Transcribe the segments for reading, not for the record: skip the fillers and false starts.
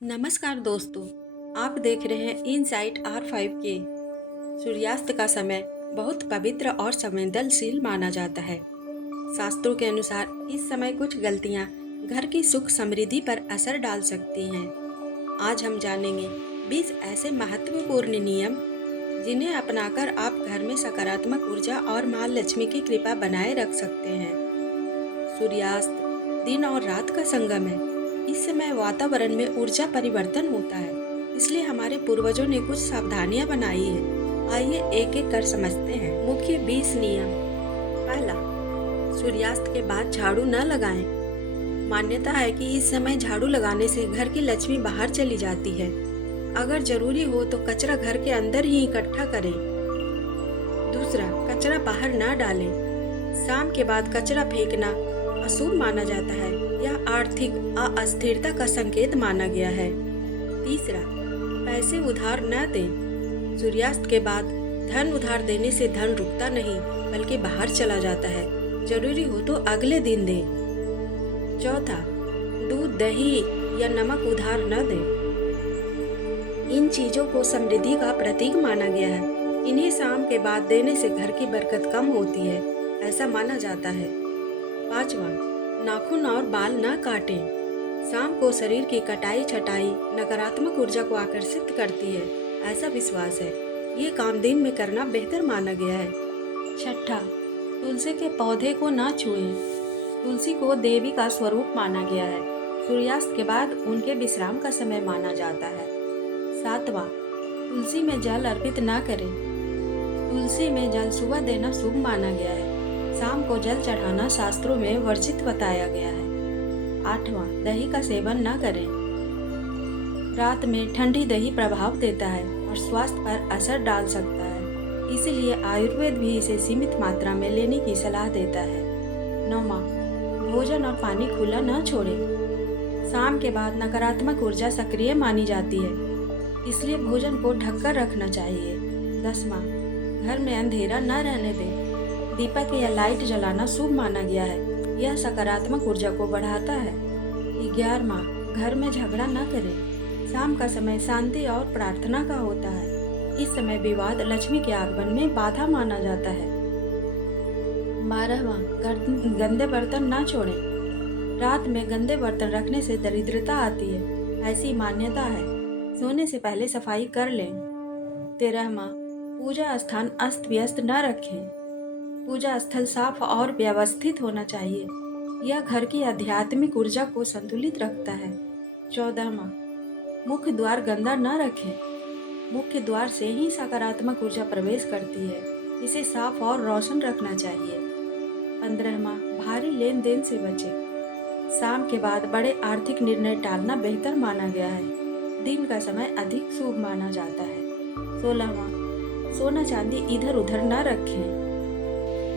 नमस्कार दोस्तों, आप देख रहे हैं इनसाइट R5 के। सूर्यास्त का समय बहुत पवित्र और संवेदनशील माना जाता है। शास्त्रों के अनुसार इस समय कुछ गलतियां घर की सुख समृद्धि पर असर डाल सकती हैं। आज हम जानेंगे 20 ऐसे महत्वपूर्ण नियम जिन्हें अपनाकर आप घर में सकारात्मक ऊर्जा और माँ लक्ष्मी की कृपा बनाए रख सकते हैं। सूर्यास्त दिन और रात का संगम है। इस समय वातावरण में ऊर्जा परिवर्तन होता है, इसलिए हमारे पूर्वजों ने कुछ सावधानियां बनाई है। आइए एक एक कर समझते हैं। मुख्य 20 नियम। पहला, सूर्यास्त के बाद झाड़ू न लगाएं। मान्यता है कि इस समय झाड़ू लगाने से घर की लक्ष्मी बाहर चली जाती है। अगर जरूरी हो तो कचरा घर के अंदर ही इकट्ठा करें। दूसरा, कचरा बाहर न डालें। शाम के बाद कचरा फेंकना अशुभ माना जाता है। यह आर्थिक अस्थिरता का संकेत माना गया है। तीसरा, पैसे उधार न दें। सूर्यास्त के बाद धन उधार देने से धन रुकता नहीं बल्कि बाहर चला जाता है। जरूरी हो तो अगले दिन दें। चौथा, दूध, दही या नमक उधार न दें। इन चीजों को समृद्धि का प्रतीक माना गया है। इन्हें शाम के बाद देने से घर की बरकत कम होती है, ऐसा माना जाता है। पांचवा, नाखून और बाल न काटें। शाम को शरीर की कटाई छटाई नकारात्मक ऊर्जा को आकर्षित करती है, ऐसा विश्वास है। ये काम दिन में करना बेहतर माना गया है। छठा, तुलसी के पौधे को न छुएं। तुलसी को देवी का स्वरूप माना गया है। सूर्यास्त के बाद उनके विश्राम का समय माना जाता है। सातवां, तुलसी में जल अर्पित न करें। तुलसी में जल सुबह देना शुभ माना गया है। शाम को जल चढ़ाना शास्त्रों में वर्जित बताया गया है। आठवां, दही का सेवन न करें। रात में ठंडी दही प्रभाव देता है और स्वास्थ्य पर असर डाल सकता है, इसीलिए आयुर्वेद भी इसे सीमित मात्रा में लेने की सलाह देता है। नौवां, भोजन और पानी खुला न छोड़ें। शाम के बाद नकारात्मक ऊर्जा सक्रिय मानी जाती है, इसलिए भोजन को ढककर रखना चाहिए। 10वां, घर में अंधेरा न रहने दें। दीपक या लाइट जलाना शुभ माना गया है, यह सकारात्मक ऊर्जा को बढ़ाता है। 11वां, घर में झगड़ा न करें। शाम का समय शांति और प्रार्थना का होता है। इस समय विवाद लक्ष्मी के आगमन में बाधा माना जाता है। 12वां, गंदे बर्तन न छोड़ें। रात में गंदे बर्तन रखने से दरिद्रता आती है, ऐसी मान्यता है। सोने से पहले सफाई कर लें। 13वां, पूजा स्थान अस्त व्यस्त न रखें। पूजा स्थल साफ और व्यवस्थित होना चाहिए, यह घर की आध्यात्मिक ऊर्जा को संतुलित रखता है। 14वां, मुख्य द्वार गंदा न रखें। मुख्य द्वार से ही सकारात्मक ऊर्जा प्रवेश करती है, इसे साफ और रोशन रखना चाहिए। 15वां, भारी लेन देन से बचें। शाम के बाद बड़े आर्थिक निर्णय टालना बेहतर माना गया है। दिन का समय अधिक शुभ माना जाता है। 16वां, सोना चांदी इधर उधर न रखें।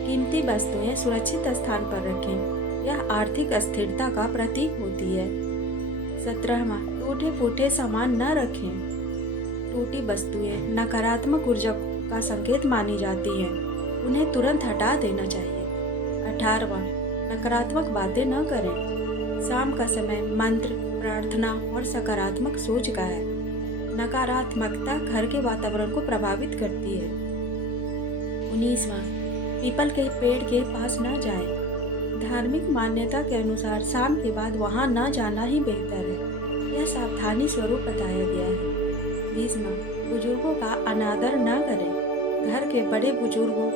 कीमती वस्तुएं सुरक्षित स्थान पर रखें, यह आर्थिक अस्थिरता का प्रतीक होती है। 17वां, टूटे फूटे सामान न रखें। टूटी वस्तुएं नकारात्मक ऊर्जा का संकेत मानी जाती हैं, उन्हें तुरंत हटा देना चाहिए। 18वां, नकारात्मक बातें न करें। शाम का समय मंत्र, प्रार्थना और सकारात्मक सोच का है। नकारात्मकता घर के वातावरण को प्रभावित करती है। 19वां, पीपल के पेड़ के पास न जाएं। धार्मिक मान्यता के अनुसार शाम के बाद वहां न जाना ही बेहतर है, यह सावधानी स्वरूप बताया गया है। 20वां, बुजुर्गों का अनादर न करें। घर के बड़े बुजुर्गों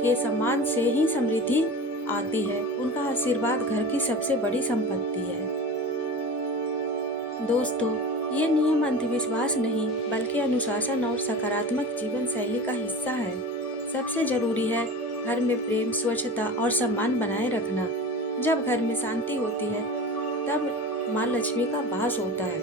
के सम्मान से ही समृद्धि आती है, उनका आशीर्वाद घर की सबसे बड़ी संपत्ति है। दोस्तों, ये नियम अंधविश्वास नहीं बल्कि अनुशासन और सकारात्मक जीवन शैली का हिस्सा है। सबसे जरूरी है घर में प्रेम, स्वच्छता और सम्मान बनाए रखना। जब घर में शांति होती है तब माँ लक्ष्मी का वास होता है।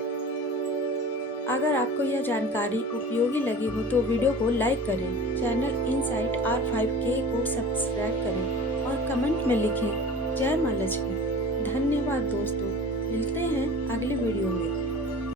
अगर आपको यह जानकारी उपयोगी लगी हो तो वीडियो को लाइक करें, चैनल इनसाइट R5K को सब्सक्राइब करें और कमेंट में लिखें जय माँ लक्ष्मी। धन्यवाद दोस्तों, मिलते हैं अगले वीडियो में।